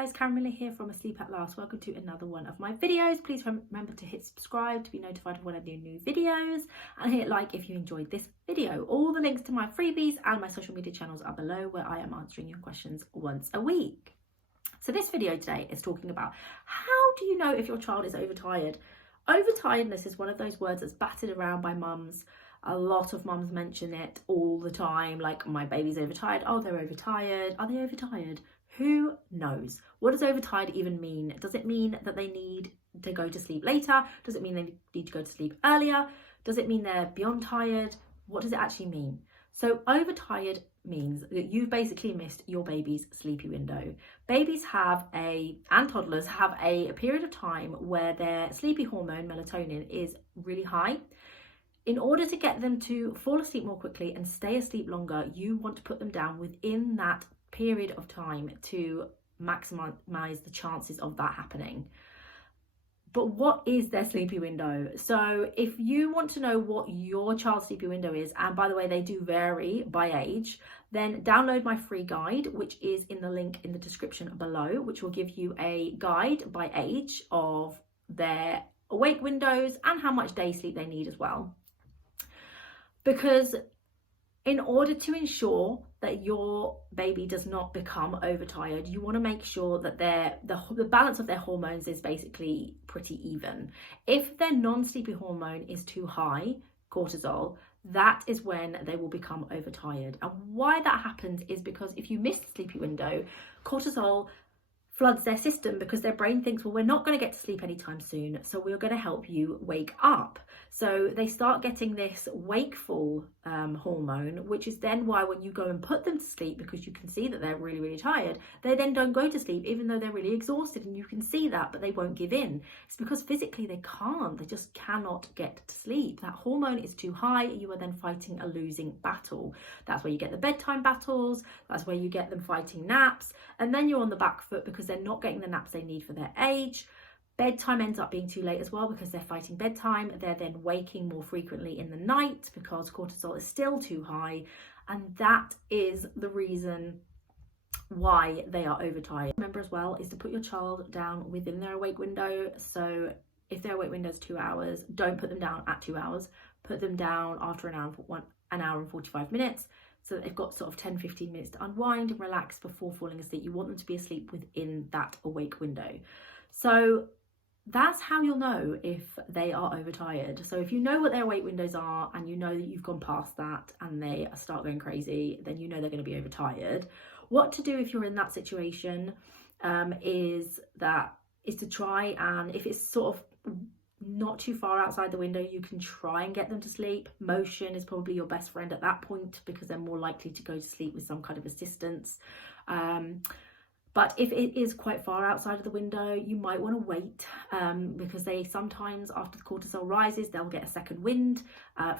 guys, Camilla here from Asleep at Last. Welcome to another one of my videos. Please remember to hit subscribe to be notified of when I do new videos, and hit like if you enjoyed this video. All the links to my freebies and my social media channels are below, where I am answering your questions once a week. So this video today is talking about how do you know if your child is overtired. Overtiredness is one of those words that's battered around by mums. A lot of mums mention it all the time, like, my baby's overtired. Oh, they're overtired. Are they overtired? Who knows? What does overtired even mean? Does it mean that they need to go to sleep later? Does it mean they need to go to sleep earlier? Does it mean they're beyond tired? What does it actually mean? So overtired means that you've basically missed your baby's sleepy window. Babies and toddlers have a period of time where their sleepy hormone, melatonin, is really high. In order to get them to fall asleep more quickly and stay asleep longer, you want to put them down within that period of time to maximize the chances of that happening. But what is their sleepy window? So if you want to know what your child's sleepy window is, and by the way, they do vary by age, then download my free guide, which is in the link in the description below, which will give you a guide by age of their awake windows and how much day sleep they need as well. Because in order to ensure that your baby does not become overtired, you want to make sure that the balance of their hormones is basically pretty even. If their non-sleepy hormone is too high, cortisol, that is when they will become overtired. And why that happens is because if you miss the sleepy window, cortisol floods their system because their brain thinks, well, we're not going to get to sleep anytime soon, so we're going to help you wake up. So they start getting this wakeful hormone, which is then why when you go and put them to sleep, because you can see that they're really, really tired, they then don't go to sleep even though they're really exhausted, and you can see that, but they won't give in. It's because physically they can't, they just cannot get to sleep. That hormone is too high. You are then fighting a losing battle. That's where you get the bedtime battles, that's where you get them fighting naps, and then you're on the back foot because they're not getting the naps they need for their age. Bedtime ends up being too late as well because they're fighting bedtime. They're then waking more frequently in the night because cortisol is still too high. And that is the reason why they are overtired. Remember as well is to put your child down within their awake window. So if their awake window is 2 hours, don't put them down at 2 hours. Put them down after an hour and 45 minutes. So that they've got sort of 10-15 minutes to unwind and relax before falling asleep. You want them to be asleep within that awake window. So that's how you'll know if they are overtired. So if you know what their awake windows are and you know that you've gone past that and they start going crazy, then you know they're going to be overtired. What to do if you're in that situation is to try, and if it's sort of not too far outside the window, you can try and get them to sleep. Motion is probably your best friend at that point because they're more likely to go to sleep with some kind of assistance. But if it is quite far outside of the window, you might want to wait because they sometimes, after the cortisol rises, they'll get a second wind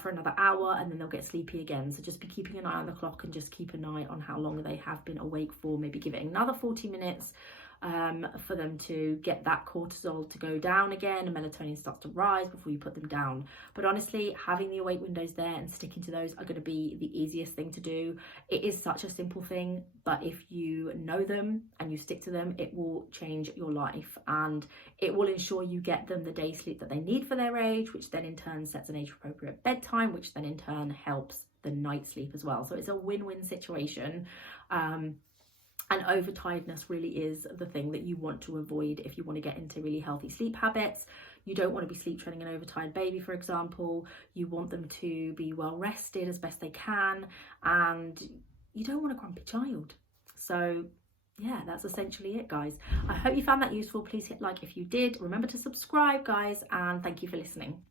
for another hour and then they'll get sleepy again. So just be keeping an eye on the clock and just keep an eye on how long they have been awake for. Maybe give it another 40 minutes for them to get that cortisol to go down again and melatonin starts to rise before you put them down. But honestly, having the awake windows there and sticking to those are going to be the easiest thing to do. It is such a simple thing, but if you know them and you stick to them, it will change your life, and it will ensure you get them the day sleep that they need for their age, which then in turn sets an age appropriate bedtime, which then in turn helps the night sleep as well. So it's a win-win situation. And overtiredness really is the thing that you want to avoid if you want to get into really healthy sleep habits. You don't want to be sleep training an overtired baby, for example. You want them to be well rested as best they can, and you don't want a grumpy child. So yeah, that's essentially it, guys. I hope you found that useful. Please hit like if you did. Remember to subscribe, guys, and thank you for listening.